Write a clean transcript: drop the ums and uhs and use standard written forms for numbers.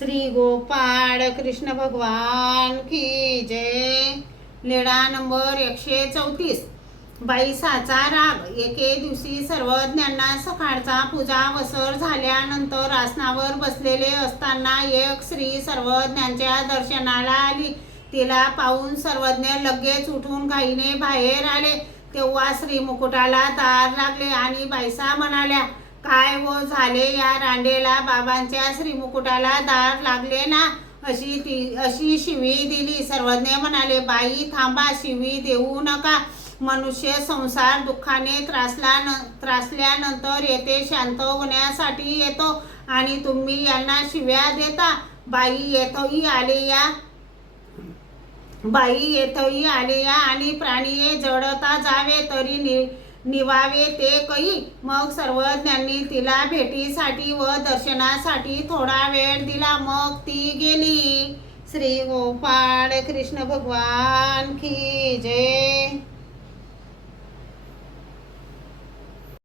श्री गोपाळ कृष्ण भगवान की जय। लेडा नंबर 134। बाईसाचा राग। एके दिवशी सर्वज्ञांना सकाळचा पूजा वसर झाल्यानंतर आसनावर बसलेले असताना एक स्त्री सर्वज्ञांच्या दर्शनाला आली। तिला पाहून सर्वज्ञ लगेच उठून घाईने बाहेर आले। तेव्हा श्री मुकुटाला दार लागले आणि बाईसा म्हणाल्या, काय हो झाले या रांडेला? बाबांच्या श्रीमुकुटाला दार लागले ना? अशी शिवी दिली। सर्वज्ञ म्हणाले, बाई थांबा, शिवी देऊ नका। मनुष्य संसार दुःखाने त्रासल्यानंतर येथे शांत होण्यासाठी येतो आणि तुम्ही यांना शिव्या देता। बाई येथही आले या आणि प्राणी जळता जावे तरी निवावे ते कै? मग सर्वज्ञांनी तिला भेटीसाठी व दर्शनासाठी थोडा वेळ दिला, मग ती गेली। श्री गोपाळ कृष्ण भगवान की जय।